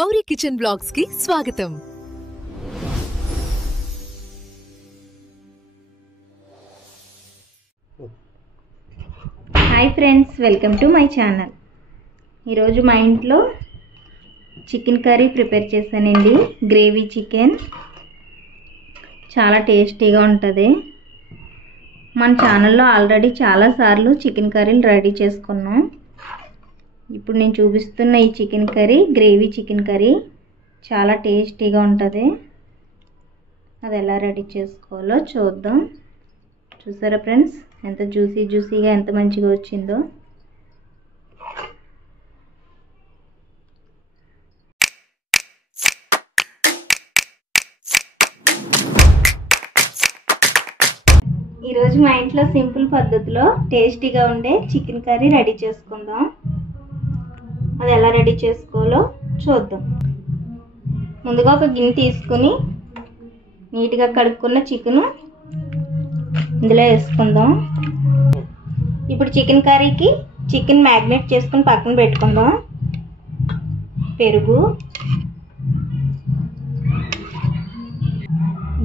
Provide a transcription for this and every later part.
Gauri kitchen blogs కి స్వాగతం। Hi friends, welcome to my channel. ఈరోజు మా ఇంట్లో చికెన్ కర్రీ ప్రిపేర్ చేశానండి। గ్రేవీ చికెన్ చాలా టేస్టీగా ఉంటుంది। మన ఛానల్లో ఆల్రెడీ చాలాసార్లు చికెన్ కర్రీలు రెడీ చేసుకున్నాం। ఇప్పుడు నేను చూపిస్తున్న ఈ chicken curry gravy chicken curry చాలా టేస్టీగా ఉంటుంది। అది ఎలా రెడీ చేసుకోవాలో చూద్దాం। చూసారా ఫ్రెండ్స్, ఎంత జ్యూసీగా ఎంత మంచిగా వచ్చిందో। ఈరోజు మా ఇంట్లో సింపుల్ పద్ధతిలో టేస్టీగా ఉండే చికెన్ కర్రీ రెడీ చేసుకుందాం। అది ఎలా రెడీ చేసుకోవాలో చూద్దాం। ముందుగా ఒక గిన్నె తీసుకుని నీట్గా కడుక్కున్న చికెన్ ఇందులో వేసుకుందాం। ఇప్పుడు చికెన్ కర్రీకి చికెన్ మ్యాగ్నేట్ చేసుకుని పక్కన పెట్టుకుందాం। పెరుగు,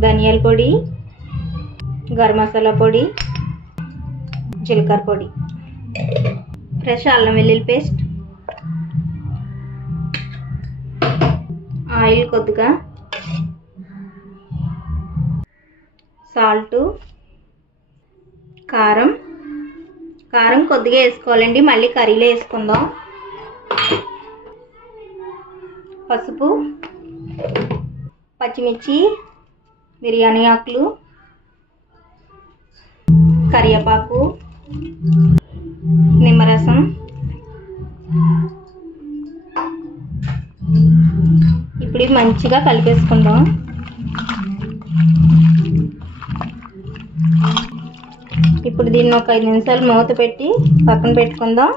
ధనియాల పొడి, గరం మసాలా పొడి, జీలకర్ర పొడి, ఫ్రెష్ అల్లం వెల్లుల్లి పేస్ట్, ఆయిల్ కొద్దిగా, సాల్ట్, కారం కొద్దిగా వేసుకోవాలండి, మళ్ళీ కర్రీలో వేసుకుందాం। పసుపు, పచ్చిమిర్చి, బిర్యానీ ఆకులు, కరివేపాకు, నిమ్మరసం, ఇప్పుడు ఇది మంచిగా కలిపేసుకుందాం। ఇప్పుడు దీన్ని ఒక 5 నిమిషాలు మూత పెట్టి పక్కన పెట్టుకుందాం।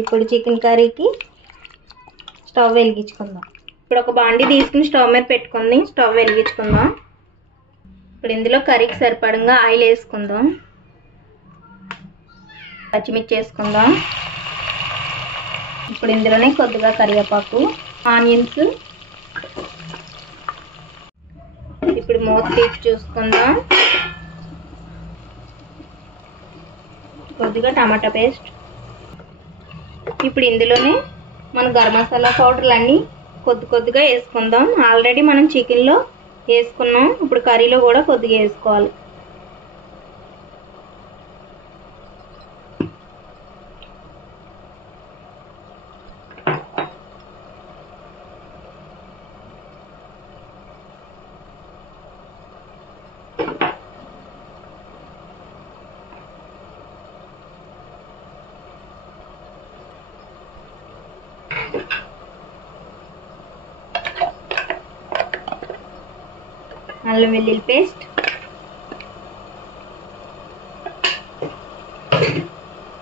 ఇప్పుడు చికెన్ కర్రీకి స్టవ్ వెలిగించుకుందాం। ఇప్పుడు ఒక బాండీ తీసుకుని స్టవ్ మీద పెట్టుకుంది, స్టవ్ వెలిగించుకుందాం। ఇప్పుడు ఇందులో కర్రీకి సరిపడంగా ఆయిల్ వేసుకుందాం। పచ్చిమిర్చి వేసుకుందాం। ఇప్పుడు ఇందులోనే కొద్దిగా కరివేపాకు, ఆనియన్స్, ఇప్పుడు మూత తీసి చూసుకుందాం। కొద్దిగా టమాటా పేస్ట్, ఇప్పుడు ఇందులోనే మన గరం మసాలా పౌడర్లు అన్నీ కొద్దిగా వేసుకుందాం। ఆల్రెడీ మనం చికెన్లో వేసుకున్నాం, ఇప్పుడు కర్రీలో కూడా కొద్దిగా వేసుకోవాలి। అల్లం వెల్లుల్లి పేస్ట్,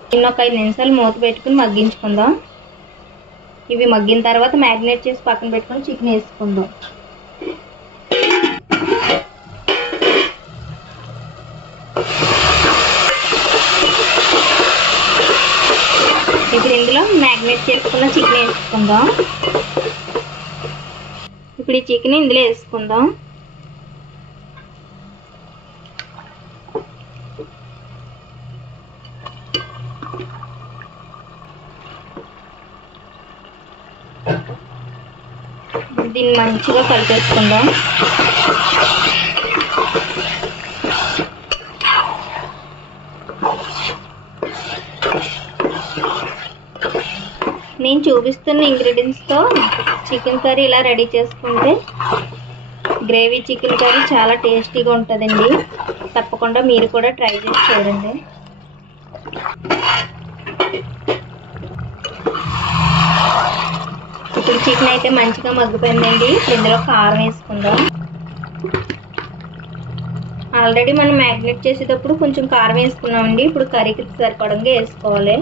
దీన్ని ఒక 5 నిమిషాలు మూత పెట్టుకుని మగ్గించుకుందాం। ఇవి మగ్గిన తర్వాత మ్యాగ్నేట్ చేసి పక్కన పెట్టుకుని చికెన్ వేసుకుందాం। ఇప్పుడు ఇందులో మ్యాగ్నేట్ చేసుకున్న చికెన్ వేసుకుందాం। ఇప్పుడు ఈ చికెన్ ఇందులో వేసుకుందాం। దీన్ని మంచిగా కలిపేసుకుందాం। నేను చూపిస్తున్న ఇంగ్రీడియంట్స్తో చికెన్ కర్రీ ఇలా రెడీ చేసుకుంటే గ్రేవీ చికెన్ కర్రీ చాలా టేస్టీగా ఉంటుందండి। తప్పకుండా మీరు కూడా ట్రై చేసి చూడండి। ఇప్పుడు చికెన్ అయితే మంచిగా మగ్గిపోయిందండి। ఇందులో కారం వేసుకుందాం। ఆల్రెడీ మనం మ్యాగ్నేట్ చేసేటప్పుడు కొంచెం కారం వేసుకున్నామండి, ఇప్పుడు కర్రీకి సరిపడంగా వేసుకోవాలి।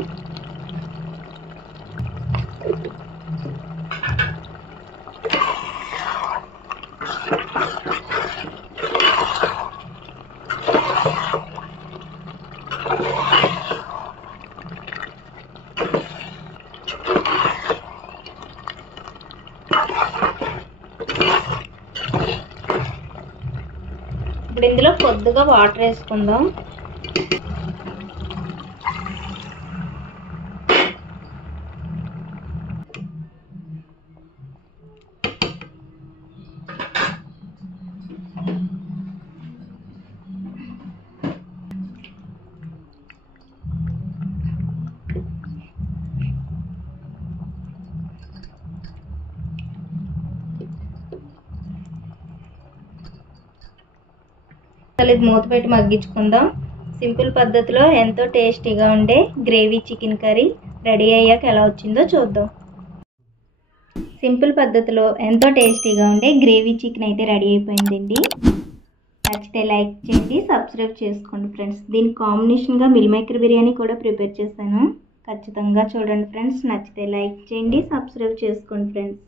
ఇప్పుడు ఇందులో కొద్దిగా వాటర్ వేసుకుందాం. ఇది మూత పెట్టి మగ్గించుకుందాం. సింపుల్ పద్ధతిలో ఎంతో టేస్టీగా ఉండే గ్రేవీ చికెన్ కర్రీ రెడీ అయ్యాక ఎలా వచ్చిందో చూద్దాం. సింపుల్ పద్ధతిలో ఎంతో టేస్టీగా ఉండే గ్రేవీ చికెన్ అయితే రెడీ అయిపోయిందండి. నచ్చితే లైక్ చేయండి, సబ్స్క్రైబ్ చేసుకోండి ఫ్రెండ్స్. దీనికి కాంబినేషన్గా మిల్ మేకర్ బిర్యానీ కూడా ప్రిపేర్ చేశాను. ఖచ్చితంగా చూడండి ఫ్రెండ్స్. నచ్చితే లైక్ చేయండి, సబ్స్క్రైబ్ చేసుకోండి ఫ్రెండ్స్.